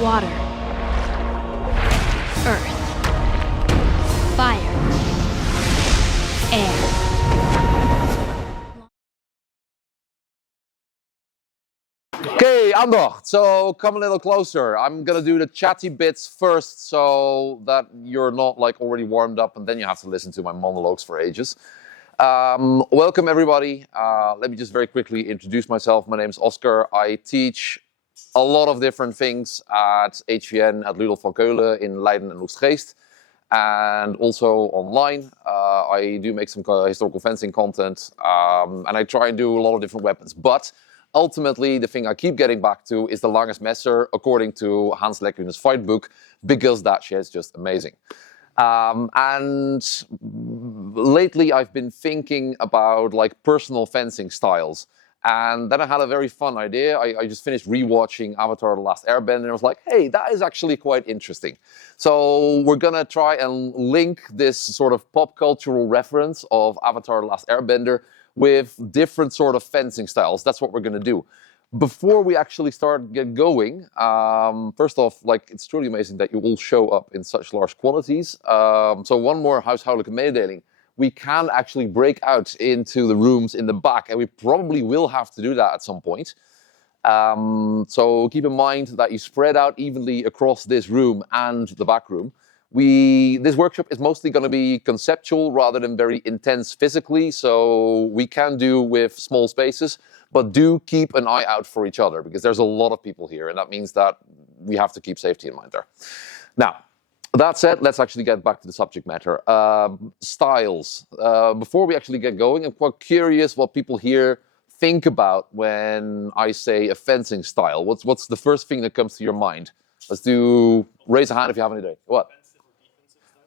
water, earth, fire, air. Okay, Aandacht. So come a little closer. I'm gonna do the chatty bits first so that you're not like already warmed up and then you have to listen to my monologues for ages. Welcome everybody. Let me just very quickly introduce myself. My name is Oscar. I teach a lot of different things at HVN at Ludolf van Keulen in Leiden and Oostgeest. And also online. I do make some historical fencing content and I try and do a lot of different weapons. But ultimately, the thing I keep getting back to is the Langes Messer, according to Hans Lecküchner's fight book, because that shit is just amazing. And lately, I've been thinking about like personal fencing styles. And then I had a very fun idea. I just finished rewatching Avatar: The Last Airbender, and I was like, hey, that is actually quite interesting. So we're gonna try and link this sort of pop cultural reference of Avatar: The Last Airbender with different sort of fencing styles. That's what we're gonna do. Before we actually get going, first off, like it's truly amazing that you all show up in such large quantities. So one more huishoudelijke mededeling. We can actually break out into the rooms in the back, and we probably will have to do that at some point. So keep in mind that you spread out evenly across this room and the back room. This workshop is mostly going to be conceptual rather than very intense physically, so we can do with small spaces, but do keep an eye out for each other because there's a lot of people here, and that means that we have to keep safety in mind there. Now, that said, let's actually get back to the subject matter. Styles. Before we actually get going, I'm quite curious what people here think about when I say a fencing style. What's the first thing that comes to your mind? Raise a hand if you have any idea. What?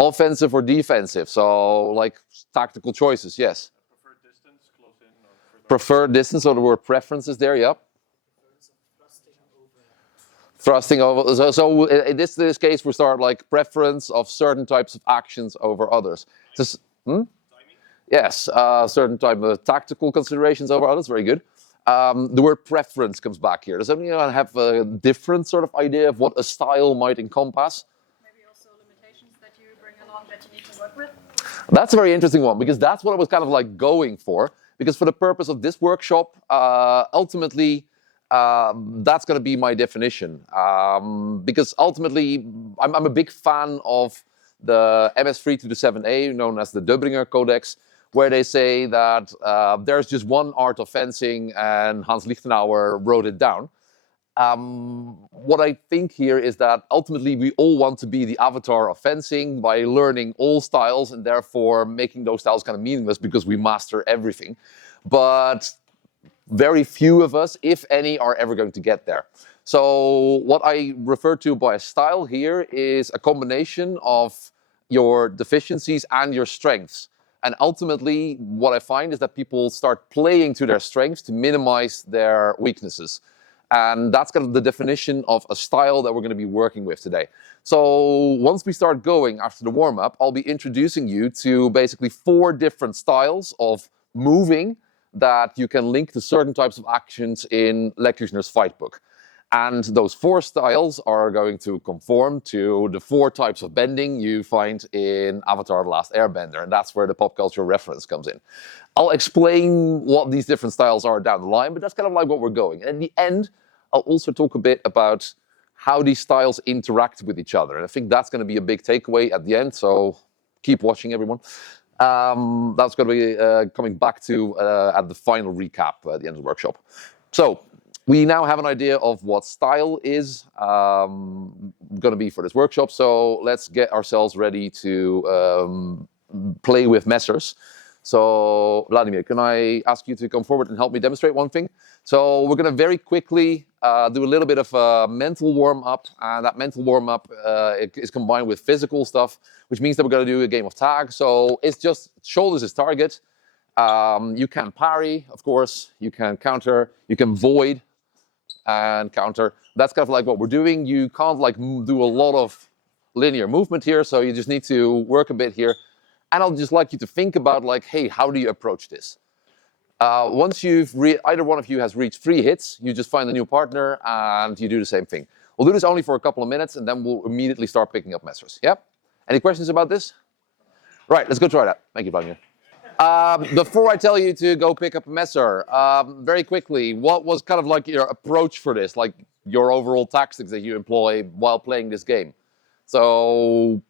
Offensive or defensive. So, like tactical choices, yes. Preferred distance, close in, or preferred distance, so the word preferences there, yep. Thrusting over. So in this case, we start like preference of certain types of actions over others. Just, yes, certain type of tactical considerations over others. Very good. The word preference comes back here. Does anyone have a different sort of idea of what a style might encompass? Maybe also limitations that you bring along that you need to work with? That's a very interesting one because that's what I was kind of like going for. Because for the purpose of this workshop, ultimately, that's going to be my definition. Because ultimately, I'm a big fan of the MS-327A, known as the Döbringer Codex, where they say that there's just one art of fencing and Hans Lichtenauer wrote it down. What I think here is that ultimately we all want to be the avatar of fencing by learning all styles and therefore making those styles kind of meaningless because we master everything. But very few of us, if any, are ever going to get there. So what I refer to by a style here is a combination of your deficiencies and your strengths. And ultimately, what I find is that people start playing to their strengths to minimize their weaknesses. And that's kind of the definition of a style that we're going to be working with today. So once we start going after the warm-up, I'll be introducing you to basically 4 different styles of moving that you can link to certain types of actions in Lecküchner's fight book. And those 4 styles are going to conform to the 4 types of bending you find in Avatar: The Last Airbender, and that's where the pop culture reference comes in. I'll explain what these different styles are down the line, but that's kind of like what we're going. And in the end, I'll also talk a bit about how these styles interact with each other. And I think that's going to be a big takeaway at the end, so keep watching, everyone. That's going to be coming back to at the final recap at the end of the workshop. So we now have an idea of what style is going to be for this workshop. So let's get ourselves ready to play with messers. So Vladimir, can I ask you to come forward and help me demonstrate one thing? So we're going to very quickly do a little bit of a mental warm-up, and that mental warm-up is combined with physical stuff, which means that we're going to do a game of tag. So it's just shoulders is target. You can parry, of course. You can counter. You can void and counter. That's kind of like what we're doing. You can't like do a lot of linear movement here, so you just need to work a bit here. And I'll just like you to think about like, hey, how do you approach this? Once either one of you has reached 3 hits, you just find a new partner and you do the same thing. We'll do this only for a couple of minutes, and then we'll immediately start picking up messers. Yeah? Any questions about this? Right, let's go try that. Thank you, Vladimir. Before I tell you to go pick up a messer, very quickly, what was kind of like your approach for this? Like your overall tactics that you employ while playing this game? So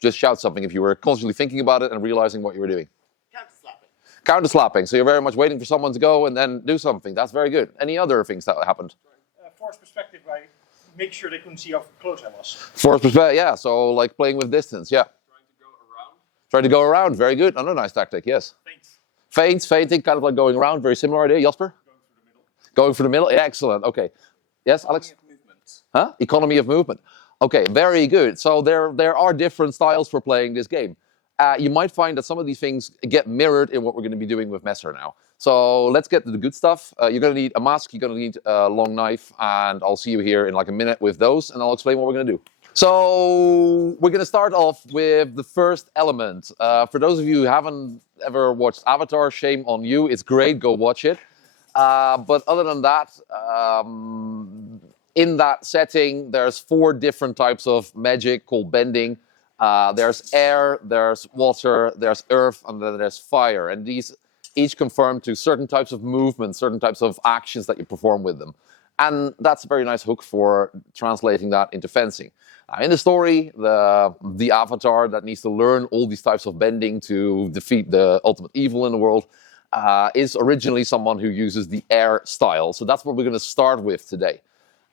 just shout something if you were constantly thinking about it and realizing what you were doing. Counter-slapping. Counter-slapping. So you're very much waiting for someone to go and then do something. That's very good. Any other things that happened? Force perspective, I make sure they couldn't see how close I was. Force perspective, yeah. So like playing with distance, yeah. Trying to go around, very good. Another nice tactic, yes. Feints. Feinting, kind of like going around, very similar idea. Jasper? Going for the middle, yeah, excellent, okay. Yes, Alex? Huh? Economy of movement. Okay, very good. So there are different styles for playing this game. You might find that some of these things get mirrored in what we're going to be doing with Messer now. So let's get to the good stuff. You're going to need a mask, you're going to need a long knife, and I'll see you here in like a minute with those, and I'll explain what we're going to do. So we're going to start off with the first element. For those of you who haven't ever watched Avatar, shame on you. It's great, go watch it. But other than that, in that setting, there's 4 different types of magic called bending. There's air, there's water, there's earth, and then there's fire. And these each conform to certain types of movements, certain types of actions that you perform with them. And that's a very nice hook for translating that into fencing. In the story, the avatar that needs to learn all these types of bending to defeat the ultimate evil in the world is originally someone who uses the air style. So that's what we're going to start with today.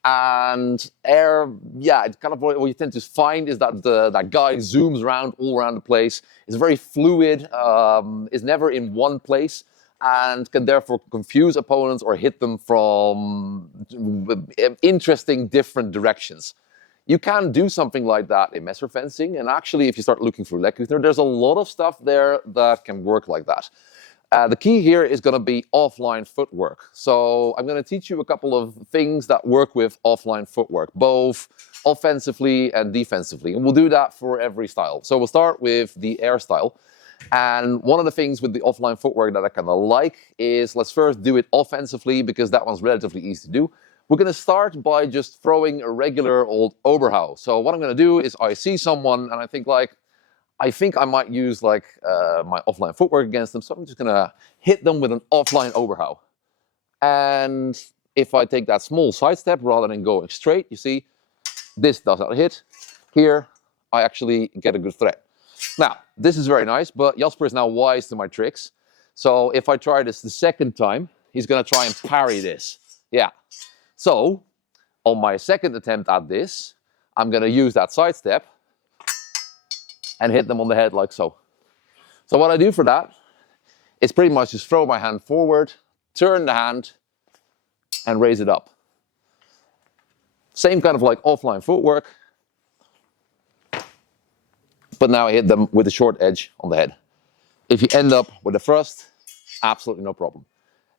And air, yeah, it's kind of what you tend to find is that that guy zooms around all around the place. It's very fluid, is never in one place, and can therefore confuse opponents or hit them from interesting different directions. You can do something like that in messer fencing, and actually if you start looking through Lecküchner, there's a lot of stuff there that can work like that. The key here is going to be offline footwork. So I'm going to teach you a couple of things that work with offline footwork, both offensively and defensively. And we'll do that for every style. So we'll start with the air style. And one of the things with the offline footwork that I kind of like is let's first do it offensively because that one's relatively easy to do. We're going to start by just throwing a regular old Oberhau. So what I'm going to do is I see someone and I think I might use like my offline footwork against them. So I'm just going to hit them with an offline Oberhau. And if I take that small sidestep rather than going straight, you see, this does not hit. Here, I actually get a good threat. Now, this is very nice, but Jasper is now wise to my tricks. So if I try this the second time, he's going to try and parry this. Yeah. So on my second attempt at this, I'm going to use that sidestep and hit them on the head like so. So what I do for that is pretty much just throw my hand forward, turn the hand, and raise it up. Same kind of like offline footwork, but now I hit them with a short edge on the head. If you end up with a thrust, absolutely no problem.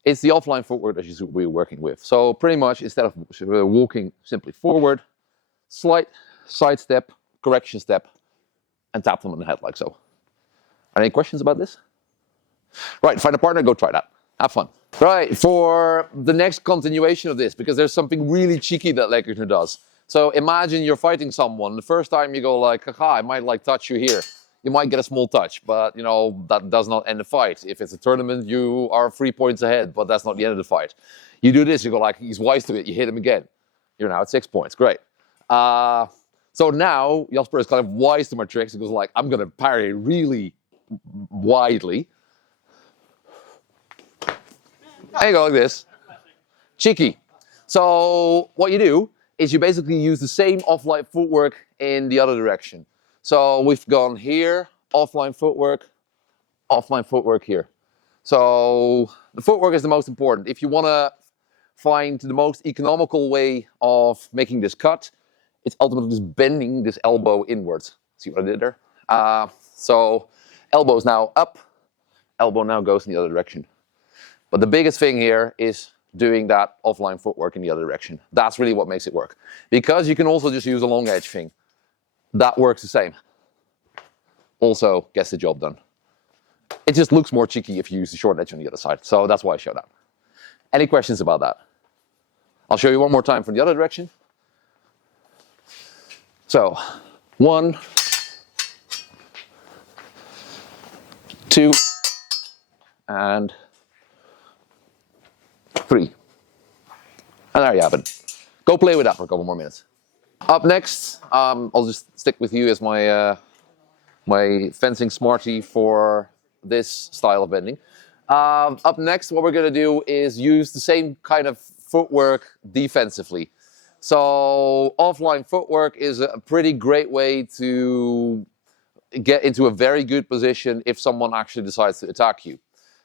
It's the offline footwork that you should be working with. So pretty much instead of walking simply forward, slight side step, correction step, and tap them on the head like so. Any questions about this? Right, find a partner, go try that. Have fun. Right, for the next continuation of this, because there's something really cheeky that Lecküchner does. So imagine you're fighting someone. The first time you go like, haha, I might like touch you here. You might get a small touch, but you know, that does not end the fight. If it's a tournament, you are 3 points ahead, but that's not the end of the fight. You do this, you go like, he's wise to it, you hit him again. You're now at 6 points, great. So now, Jasper is kind of wise to my tricks. He goes like, I'm going to parry really widely. And you go like this. Cheeky. So what you do is you basically use the same offline footwork in the other direction. So we've gone here, offline footwork here. So the footwork is the most important. If you want to find the most economical way of making this cut, it's ultimately just bending this elbow inwards. See what I did there? So elbow is now up, elbow now goes in the other direction. But the biggest thing here is doing that offline footwork in the other direction. That's really what makes it work. Because you can also just use a long edge thing. That works the same. Also gets the job done. It just looks more cheeky if you use the short edge on the other side. So that's why I show that. Any questions about that? I'll show you one more time from the other direction. So, 1, 2, and 3. And there you have it. Go play with that for a couple more minutes. Up next, I'll just stick with you as my my fencing smarty for this style of bending. Up next, what we're going to do is use the same kind of footwork defensively. So offline footwork is a pretty great way to get into a very good position if someone actually decides to attack you.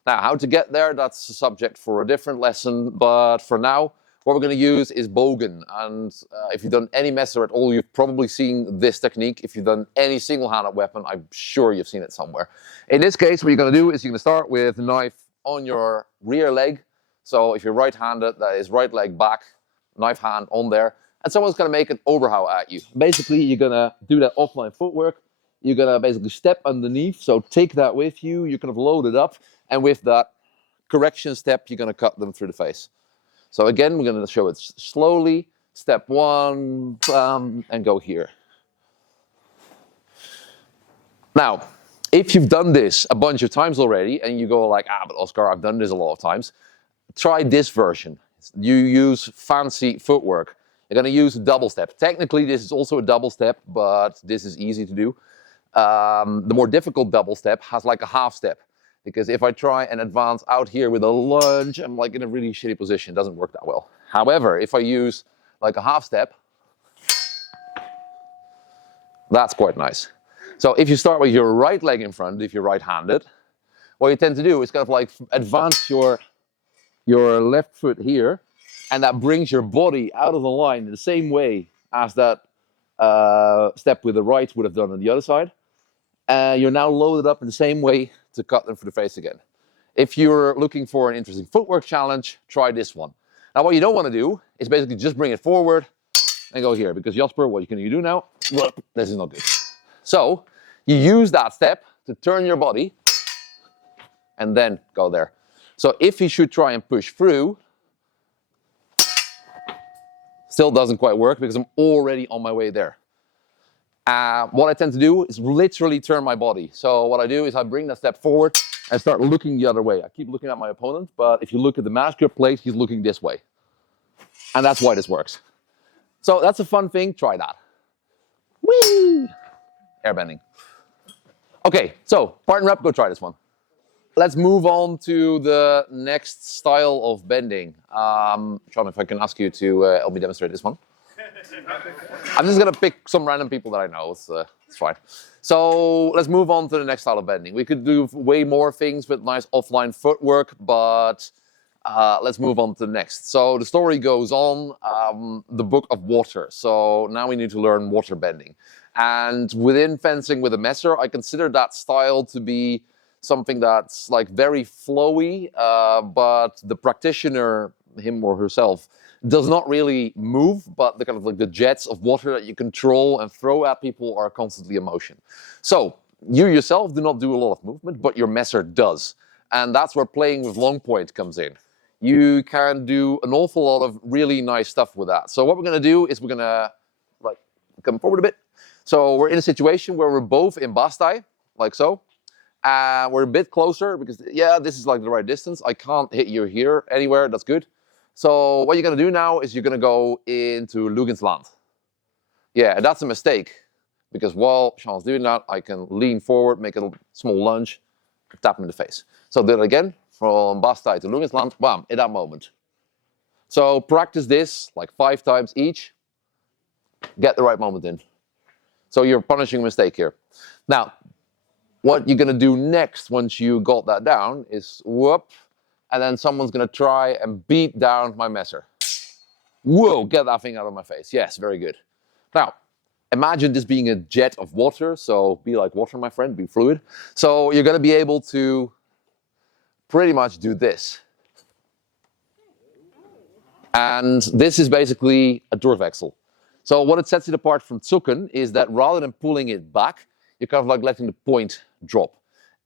Now, how to get there, that's a subject for a different lesson, but for now, what we're going to use is bogan. And if you've done any messer at all, you've probably seen this technique. If you've done any single-handed weapon, I'm sure you've seen it somewhere. In this case, what you're going to do is you're going to start with the knife on your rear leg. So if you're right-handed, that is right leg back, knife hand on there. And someone's going to make an overhow at you. Basically, you're going to do that offline footwork. You're going to basically step underneath. So take that with you. You're kind of load it up. And with that correction step, you're going to cut them through the face. So again, we're going to show it slowly. Step 1, and go here. Now, if you've done this a bunch of times already, and you go like, but Oscar, I've done this a lot of times, try this version. You use fancy footwork. You're going to use a double step. Technically, this is also a double step, but this is easy to do. The more difficult double step has like a half step. Because if I try and advance out here with a lunge, I'm like in a really shitty position. It doesn't work that well. However, if I use like a half step, that's quite nice. So if you start with your right leg in front, if you're right-handed, what you tend to do is kind of like advance your left foot here, and that brings your body out of the line in the same way as that step with the right would have done on the other side. You're now loaded up in the same way to cut them for the face again. If you're looking for an interesting footwork challenge, try this one. Now what you don't want to do is basically just bring it forward and go here, because Jasper, what can you do now? This is not good. So you use that step to turn your body and then go there. So if you should try and push through, still doesn't quite work because I'm already on my way there. What I tend to do is literally turn my body. So what I do is I bring that step forward and start looking the other way. I keep looking at my opponent, but if you look at the mass grip plate, he's looking this way. And that's why this works. So that's a fun thing. Try that. Whee! Airbending. Okay, so partner up, go try this one. Let's move on to the next style of bending. Sean, if I can ask you to help me demonstrate this one. I'm just going to pick some random people that I know. It's fine. So let's move on to the next style of bending. We could do way more things with nice offline footwork, but let's move on to the next. So the story goes on, the Book of Water. So now we need to learn water bending. And within fencing with a messer, I consider that style to be something that's like very flowy, but the practitioner, him or herself, does not really move, but the kind of like the jets of water that you control and throw at people are constantly in motion. So you yourself do not do a lot of movement, but your messer does. And that's where playing with long point comes in. You can do an awful lot of really nice stuff with that. So what we're going to do is we're going to come forward a bit. So we're in a situation where we're both in Bastai, like so. We're a bit closer because, yeah, this is like the right distance. I can't hit you here anywhere. That's good. So what you're going to do now is you're going to go into Lugensland. Yeah, and that's a mistake. Because while Sean's doing that, I can lean forward, make a small lunge, tap him in the face. So do it again, from Bastai to Lugensland, bam, in that moment. So practice this like 5 times each. Get the right moment in. So you're punishing a mistake here. Now, what you're going to do next once you got that down is whoop, and then someone's going to try and beat down my messer. Whoa, get that thing out of my face. Yes, very good. Now, imagine this being a jet of water, so be like water, my friend, be fluid. So you're going to be able to pretty much do this. And this is basically a Durchwechsel. So what it sets it apart from Zucken is that rather than pulling it back, you're kind of like letting the point drop.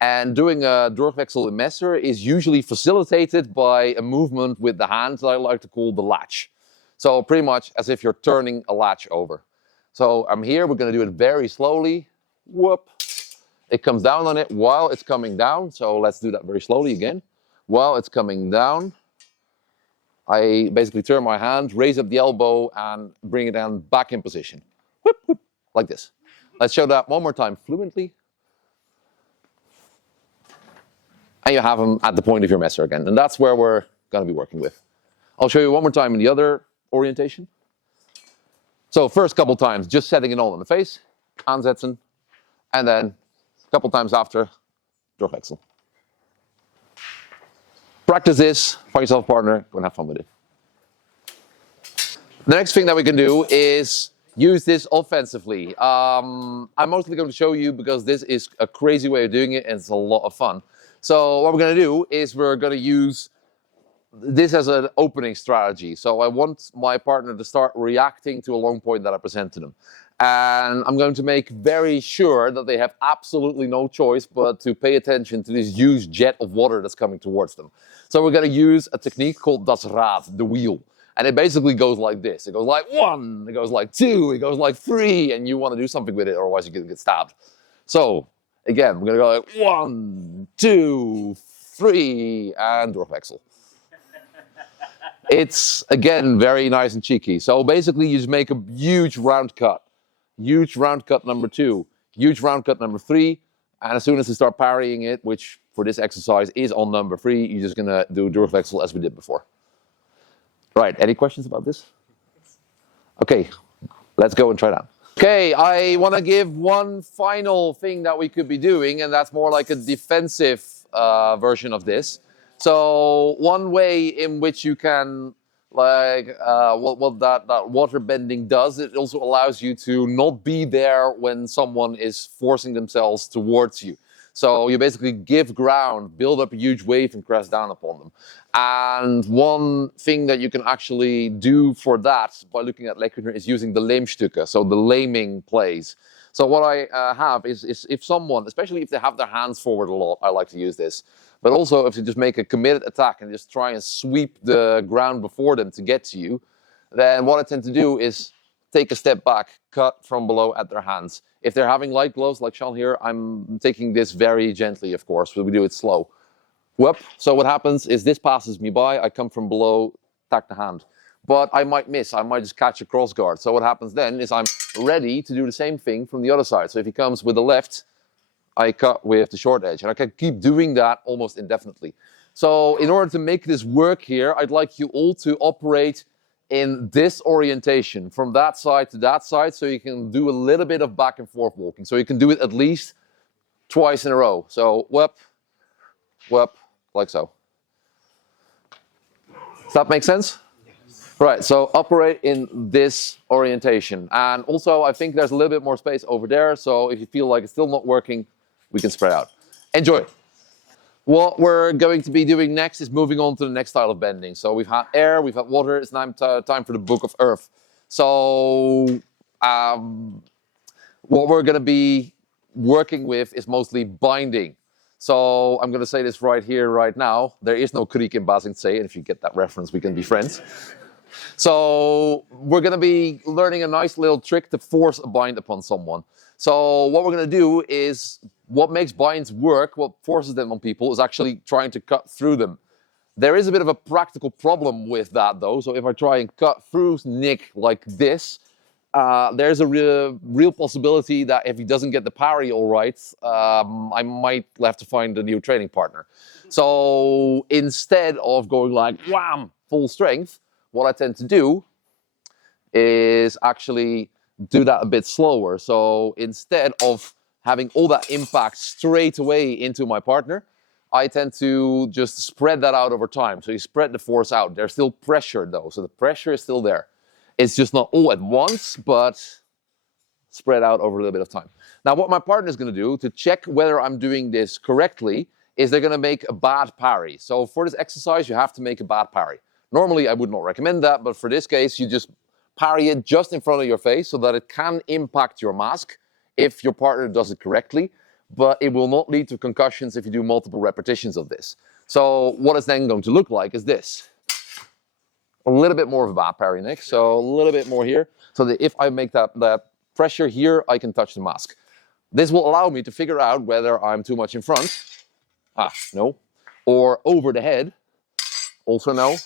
And doing a Durchwechsel in Messer is usually facilitated by a movement with the hand that I like to call the latch. So pretty much as if you're turning a latch over. So I'm here, we're going to do it very slowly. Whoop. It comes down on it while it's coming down. So let's do that very slowly again. While it's coming down, I basically turn my hand, raise up the elbow, and bring it down back in position. Whoop, whoop, like this. Let's show that one more time fluently. And you have them at the point of your messer again. And that's where we're going to be working with. I'll show you one more time in the other orientation. So first couple times, just setting it all in the face, aanzetten, and then a couple times after, doorwechsel. Practice this, find yourself a partner, go and have fun with it. The next thing that we can do is use this offensively. I'm mostly going to show you because this is a crazy way of doing it and it's a lot of fun. So what we're going to do is we're going to use this as an opening strategy. So I want my partner to start reacting to a long point that I present to them. And I'm going to make very sure that they have absolutely no choice but to pay attention to this huge jet of water that's coming towards them. So we're going to use a technique called das Rad, the wheel. And it basically goes like this. It goes like 1, it goes like 2, it goes like 3, and you want to do something with it, otherwise you're going to get stabbed. So again, we're going to go like 1, 2, 3, and doorwechsel. It's, again, very nice and cheeky. So basically, you just make a huge round cut. Huge round cut number 2. Huge round cut number 3. And as soon as you start parrying it, which for this exercise is on number 3, you're just going to do doorwechsel as we did before. Right, any questions about this? Okay, let's go and try that. Okay, I want to give one final thing that we could be doing, and that's more like a defensive version of this. So one way in which you can, like, what that water bending does, it also allows you to not be there when someone is forcing themselves towards you. So you basically give ground, build up a huge wave and crash down upon them. And one thing that you can actually do for that by looking at Lecküchner is using the Leemstukken, so the laming plays. So what I have is if someone, especially if they have their hands forward a lot, I like to use this. But also if you just make a committed attack and just try and sweep the ground before them to get to you, then what I tend to do is take a step back, cut from below at their hands. If they're having light gloves like Sean here, I'm taking this very gently, of course, but we do it slow. Whoop. So what happens is this passes me by, I come from below, attack the hand. But I might miss, I might just catch a cross guard. So what happens then is I'm ready to do the same thing from the other side. So if he comes with the left, I cut with the short edge. And I can keep doing that almost indefinitely. So in order to make this work here, I'd like you all to operate in this orientation, from that side to that side, so you can do a little bit of back and forth walking. So you can do it at least twice in a row. So whoop, whoop, like so. Does that make sense? Right, so operate in this orientation. And also, I think there's a little bit more space over there, so if you feel like it's still not working, we can spread out. Enjoy. What we're going to be doing next is moving on to the next style of bending. So we've had air, we've had water, it's now time for the Book of Earth. So what we're going to be working with is mostly binding. So I'm going to say this right here, right now. There is no kriek in Bazingzee, and if you get that reference, we can be friends. So we're going to be learning a nice little trick to force a bind upon someone. So what we're going to do is, what makes binds work, what forces them on people, is actually trying to cut through them. There is a bit of a practical problem with that, though. So if I try and cut through Nick like this, there's a real possibility that if he doesn't get the parry all right, I might have to find a new training partner. So instead of going like, wham, full strength, what I tend to do is actually do that a bit slower. So instead of having all that impact straight away into my partner, I tend to just spread that out over time. So you spread the force out. There's still pressure though, so the pressure is still there. It's just not all at once, but spread out over a little bit of time. Now what my partner is going to do to check whether I'm doing this correctly is they're going to make a bad parry. So for this exercise, you have to make a bad parry. Normally, I would not recommend that, but for this case, you just parry it just in front of your face so that it can impact your mask if your partner does it correctly, but it will not lead to concussions if you do multiple repetitions of this. So what it's then going to look like is this. A little bit more of a bad parry, Nick, so a little bit more here, so that if I make that pressure here, I can touch the mask. This will allow me to figure out whether I'm too much in front, no, or over the head, also no,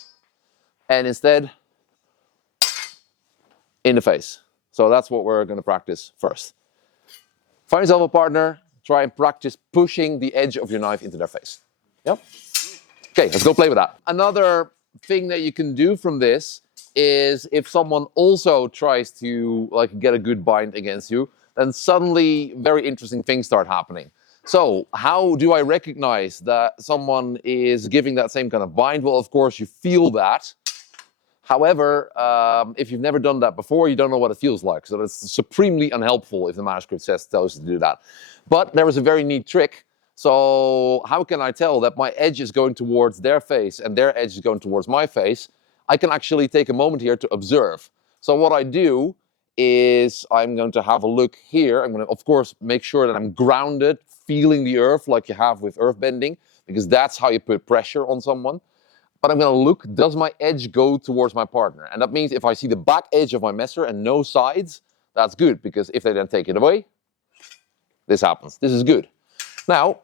and instead in the face. So that's what we're going to practice first. Find yourself a partner, try and practice pushing the edge of your knife into their face. Yep. Okay, let's go play with that. Another thing that you can do from this is if someone also tries to like get a good bind against you, then suddenly very interesting things start happening. So how do I recognize that someone is giving that same kind of bind? Well, of course, you feel that. However, if you've never done that before, you don't know what it feels like. So it's supremely unhelpful if the manuscript tells you to do that. But there is a very neat trick. So how can I tell that my edge is going towards their face and their edge is going towards my face? I can actually take a moment here to observe. So what I do is I'm going to have a look here. I'm going to, of course, make sure that I'm grounded, feeling the earth like you have with earth bending, because that's how you put pressure on someone. But I'm going to look, does my edge go towards my partner? And that means if I see the back edge of my messer and no sides, that's good, because if they then take it away, this happens. This is good. Now,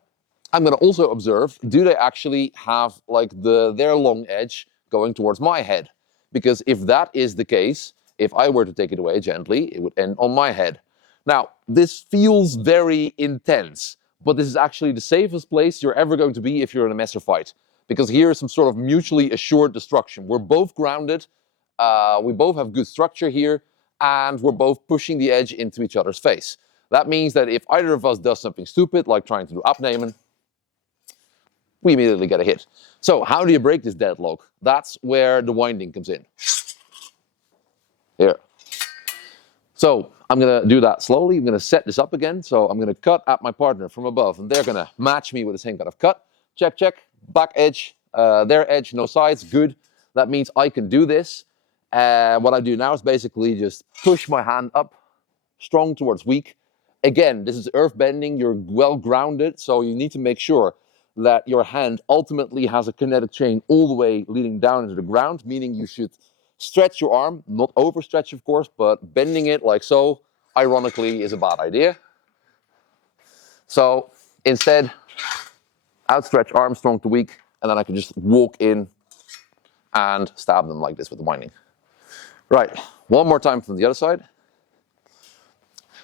I'm going to also observe, do they actually have like their long edge going towards my head? Because if that is the case, if I were to take it away gently, it would end on my head. Now, this feels very intense, but this is actually the safest place you're ever going to be if you're in a messer fight. Because here is some sort of mutually assured destruction. We're both grounded, we both have good structure here, and we're both pushing the edge into each other's face. That means that if either of us does something stupid, like trying to do abnemen, we immediately get a hit. So how do you break this deadlock? That's where the winding comes in. Here. So I'm going to do that slowly. I'm going to set this up again. So I'm going to cut at my partner from above, and they're going to match me with the same kind of cut. Check, check. Back edge, their edge, no sides, good. That means I can do this. What I do now is basically just push my hand up, strong towards weak. Again, this is earth bending, you're well grounded, so you need to make sure that your hand ultimately has a kinetic chain all the way leading down into the ground, meaning you should stretch your arm, not overstretch of course, but bending it like so, ironically, is a bad idea. So instead, outstretch arm, strong to weak, and then I can just walk in and stab them like this with the winding. Right, one more time from the other side.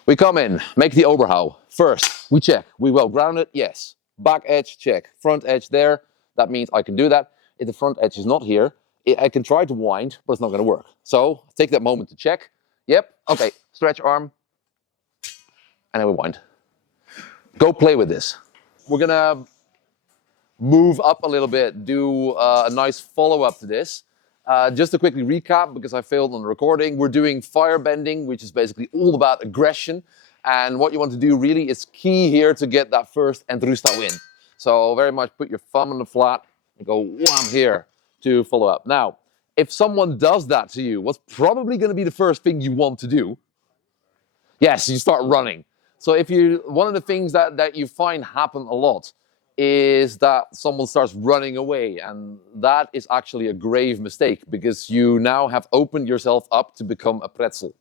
We come in, make the Oberhau. First, we check, we well grounded, yes. Back edge, check. Front edge there, that means I can do that. If the front edge is not here, I can try to wind, but it's not going to work. So, take that moment to check. Yep, okay, stretch arm, and then we wind. Go play with this. We're going to move up a little bit, do a nice follow-up to this. Just to quickly recap, because I failed on the recording, we're doing fire bending, which is basically all about aggression. And what you want to do really is key here to get that first Entrustau in. So very much put your thumb on the flat and go wham here to follow up. Now, if someone does that to you, what's probably going to be the first thing you want to do? Yes, you start running. So if one of the things that you find happen a lot is that someone starts running away, and that is actually a grave mistake because you now have opened yourself up to become a pretzel.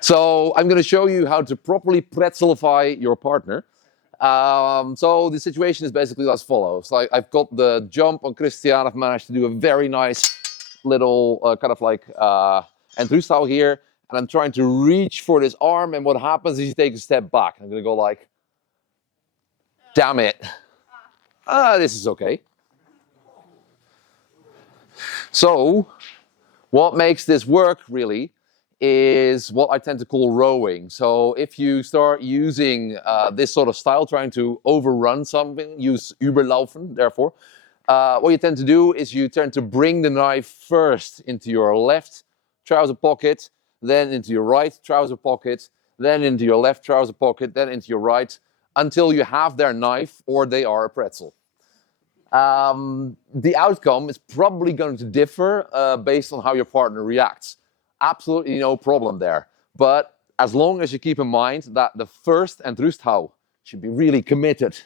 So I'm going to show you how to properly pretzelify your partner. So the situation is basically as follows. Like I've got the jump on Christian. I've managed to do a very nice little kind of like Entrustau here, and I'm trying to reach for this arm, and what happens is you take a step back. I'm going to go like, damn it. This is okay. So, what makes this work really is what I tend to call rowing. So, if you start using this sort of style, trying to overrun something, use überlaufen, therefore, what you tend to do is you tend to bring the knife first into your left trouser pocket, then into your right trouser pocket, then into your left trouser pocket, then into your right, until you have their knife or they are a pretzel. The outcome is probably going to differ based on how your partner reacts. Absolutely no problem there. But as long as you keep in mind that the first Entrustau should be really committed.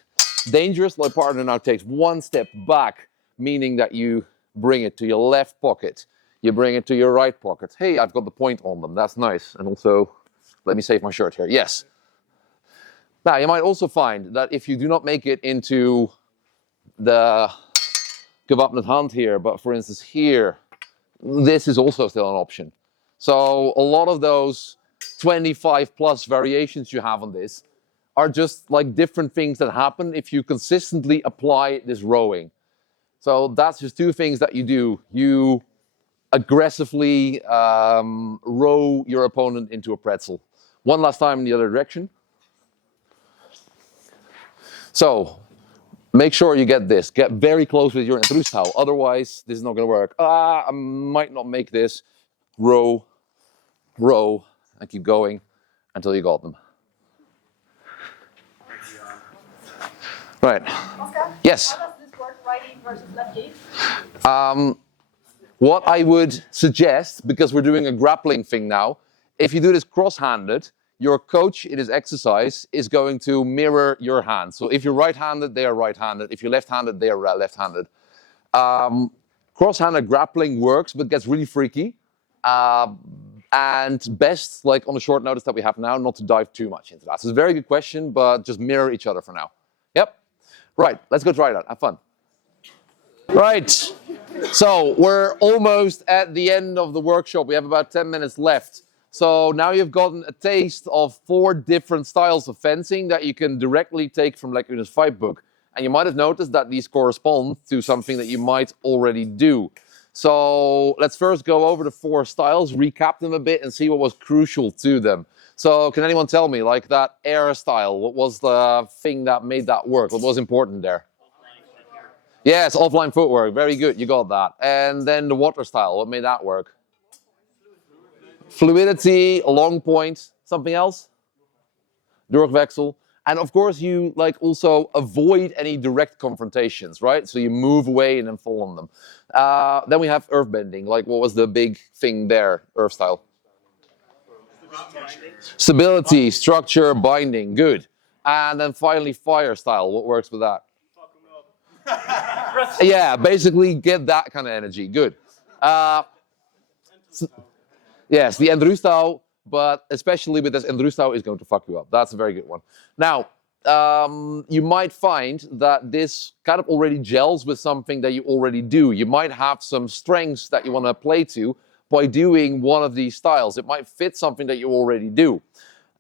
Dangerous, my partner now takes one step back, meaning that you bring it to your left pocket. you bring it to your right pocket. Hey, I've got the point on them. That's nice. And also, let me save my shirt here. Yes. Now, you might also find that if you do not make it into the gewapnet hand here, but for instance here, this is also still an option. So a lot of those 25 plus variations you have on this are just like different things that happen if you consistently apply this rowing. So that's just two things that you do. You aggressively row your opponent into a pretzel. One last time in the other direction. So make sure you get this. Get very close with your entrustouw. Otherwise, this is not going to work. I might not make this. Row, row, and keep going until you got them. Right. Oscar? Yes. How does this work, righty versus lefty? What I would suggest, because we're doing a grappling thing now, if you do this cross-handed, your coach in his exercise is going to mirror your hand. So if you're right-handed, they are right-handed. If you're left-handed, they are left-handed. Cross-handed grappling works, but gets really freaky. And best, like on the short notice that we have now, not to dive too much into that. So it's a very good question, but just mirror each other for now. Yep. Right, let's go try that. Have fun. Right. So we're almost at the end of the workshop. We have about 10 minutes left. So now you've gotten a taste of 4 different styles of fencing that you can directly take from Lecküchner's fight book. And you might have noticed that these correspond to something that you might already do. So let's first go over the 4 styles, recap them a bit, and see what was crucial to them. So can anyone tell me, like that air style, what was the thing that made that work? What was important there? Yes, offline footwork. Very good, you got that. And then the water style, what made that work? Fluidity, a long point, something else? Durchwechsel. And of course, you like also avoid any direct confrontations, right? So you move away and then fall on them. Then we have earth bending. Like, what was the big thing there, earth style? Stability, structure, binding. Good. And then finally, fire style. What works with that? Yeah, basically get that kind of energy. Good. Yes, the entrustouw, but especially with this entrustouw is going to fuck you up. That's a very good one. Now, you might find that this kind of already gels with something that you already do. You might have some strengths that you want to play to by doing one of these styles. It might fit something that you already do.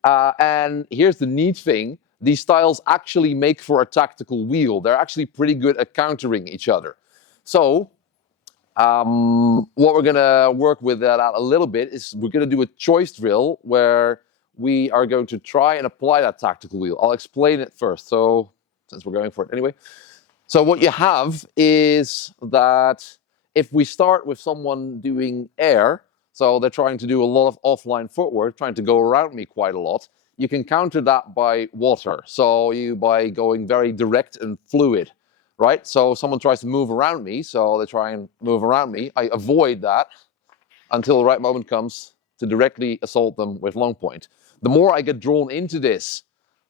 And here's the neat thing. These styles actually make for a tactical wheel. They're actually pretty good at countering each other. So, what we're going to work with that out a little bit is we're going to do a choice drill where we are going to try and apply that tactical wheel. I'll explain it first, so since we're going for it anyway. So what you have is that if we start with someone doing air, so they're trying to do a lot of offline footwork, trying to go around me quite a lot, you can counter that by water. So by going very direct and fluid. Right? So someone tries to move around me, so they try and move around me. I avoid that until the right moment comes to directly assault them with long point. The more I get drawn into this,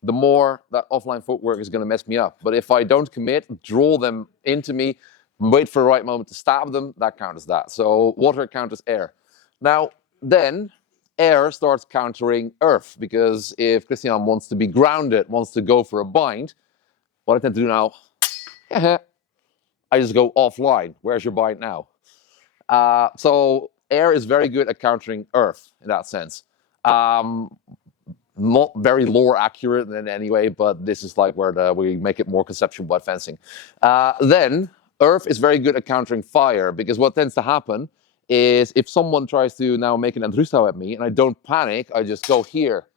the more that offline footwork is going to mess me up. But if I don't commit, draw them into me, wait for the right moment to stab them, that counters that. So water counters air. Now, then air starts countering earth, because if Christian wants to be grounded, wants to go for a bind, what I tend to do now, I just go offline. Where's your bind now? So air is very good at countering earth in that sense. Not very lore accurate in any way, but this is like where we make it more conceptual by fencing. Then earth is very good at countering fire, because what tends to happen is if someone tries to now make an entrustouw at me and I don't panic, I just go here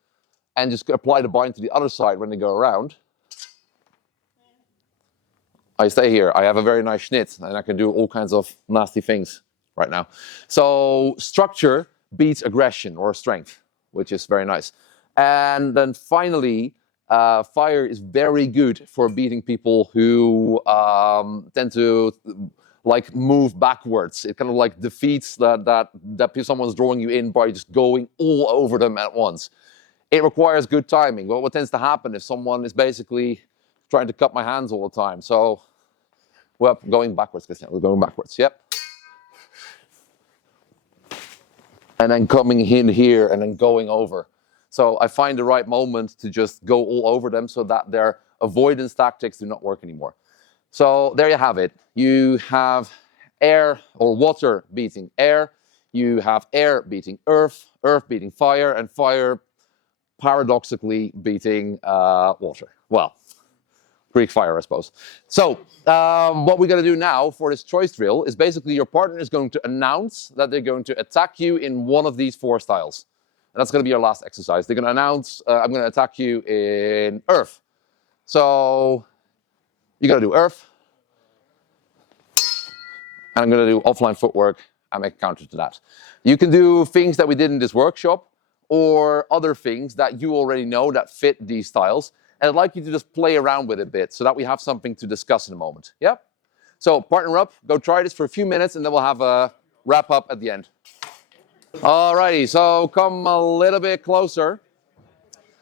and just apply the bind to the other side when they go around. I stay here. I have a very nice schnitt, and I can do all kinds of nasty things right now. So structure beats aggression or strength, which is very nice. And then finally, fire is very good for beating people who tend to like move backwards. It kind of like defeats that someone's drawing you in by just going all over them at once. It requires good timing. Well, what tends to happen if someone is basically trying to cut my hands all the time? So, well, going backwards, Christian. We're going backwards. Yep. and then coming in here and then going over. So I find the right moment to just go all over them so that their avoidance tactics do not work anymore. So there you have it. You have air or water beating air. You have air beating earth, earth beating fire, and fire paradoxically beating water. Well, Greek fire, I suppose. So what we're going to do now for this choice drill is basically your partner is going to announce that they're going to attack you in one of these 4 styles. And that's going to be your last exercise. They're going to announce, I'm going to attack you in earth. So you're going to do earth. And I'm going to do offline footwork and make a counter to that. You can do things that we did in this workshop or other things that you already know that fit these styles. And I'd like you to just play around with it a bit so that we have something to discuss in a moment. Yeah? So partner up, go try this for a few minutes and then we'll have a wrap up at the end. Alrighty, so come a little bit closer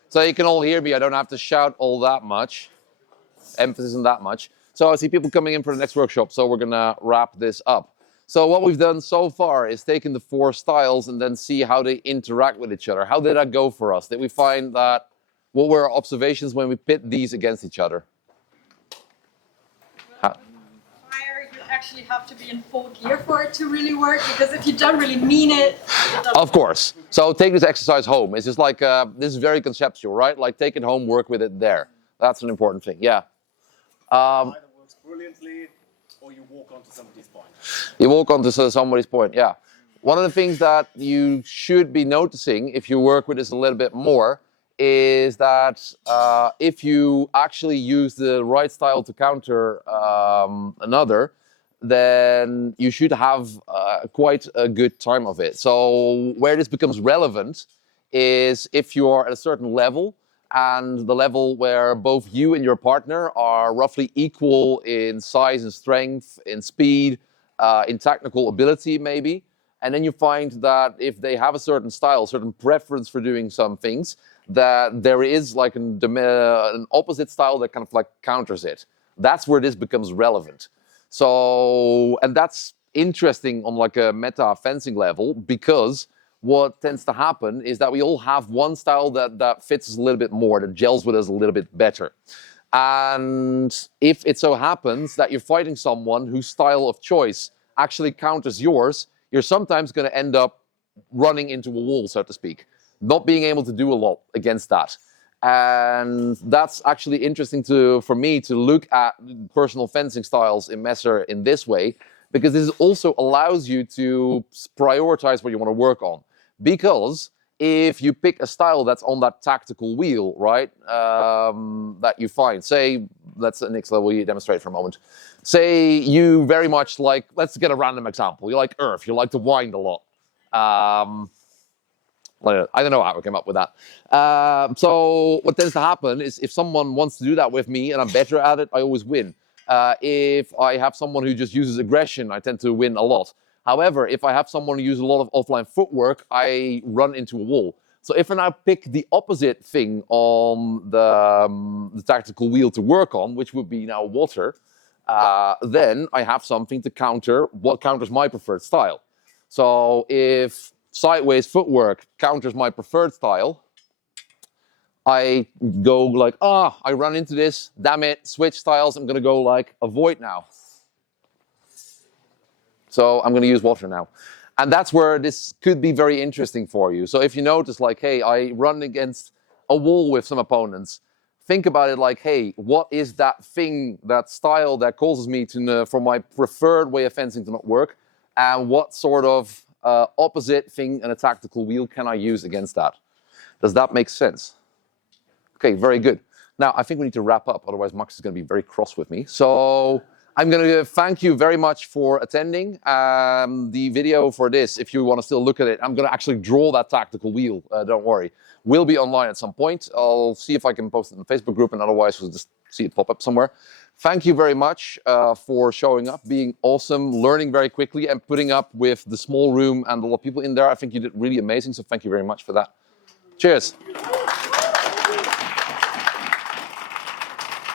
so you can all hear me. I don't have to shout all that much. Emphasis on that much. So I see people coming in for the next workshop, so we're gonna wrap this up. So what we've done so far is taken the 4 styles and then see how they interact with each other. How did that go for us? Did we find that, what were our observations when we pit these against each other? Fire, you actually have to be in full gear for it to really work, because if you don't really mean it, Of course. So take this exercise home. It's just like, this is very conceptual, right? Like take it home, work with it there. That's an important thing, yeah. Either works brilliantly, or you walk onto somebody's point. You walk onto somebody's point, yeah. One of the things that you should be noticing if you work with this a little bit more is that if you actually use the right style to counter another, then you should have quite a good time of it. So where this becomes relevant is if you are at a certain level, and the level where both you and your partner are roughly equal in size and strength, in speed, in technical ability maybe. And then you find that if they have a certain style, certain preference for doing some things, that there is like an opposite style that kind of like counters it. That's where this becomes relevant. So, and that's interesting on like a meta fencing level, because what tends to happen is that we all have one style that fits us a little bit more, that gels with us a little bit better. And if it so happens that you're fighting someone whose style of choice actually counters yours, you're sometimes going to end up running into a wall, so to speak, not being able to do a lot against that. And that's actually interesting for me to look at personal fencing styles in Messer in this way, because this also allows you to prioritize what you want to work on. Because if you pick a style that's on that tactical wheel, right, that you find, say, let's next level you demonstrate for a moment. Say you very much like, let's get a random example. You like earth, you like to wind a lot. I don't know how I came up with that. So what tends to happen is if someone wants to do that with me and I'm better at it, I always win. If I have someone who just uses aggression, I tend to win a lot. However, if I have someone who uses a lot of offline footwork, I run into a wall. So if I now pick the opposite thing on the tactical wheel to work on, which would be now water, then I have something to counter what counters my preferred style. So if sideways footwork counters my preferred style, I go like, I run into this, damn it, switch styles, I'm gonna go like avoid now. So I'm gonna use water now. And that's where this could be very interesting for you. So if you notice like, hey, I run against a wall with some opponents, think about it like, hey, what is that thing, that style that causes me to, for my preferred way of fencing to not work? And what sort of opposite thing in a tactical wheel can I use against that? Does that make sense? Okay, very good. Now, I think we need to wrap up, otherwise Max is going to be very cross with me. So I'm going to thank you very much for attending. The video for this, if you want to still look at it, I'm going to actually draw that tactical wheel, don't worry. Will be online at some point. I'll see if I can post it in the Facebook group, and otherwise we'll just see it pop up somewhere. Thank you very much for showing up, being awesome, learning very quickly, and putting up with the small room and a lot of people in there. I think you did really amazing, so thank you very much for that. Cheers.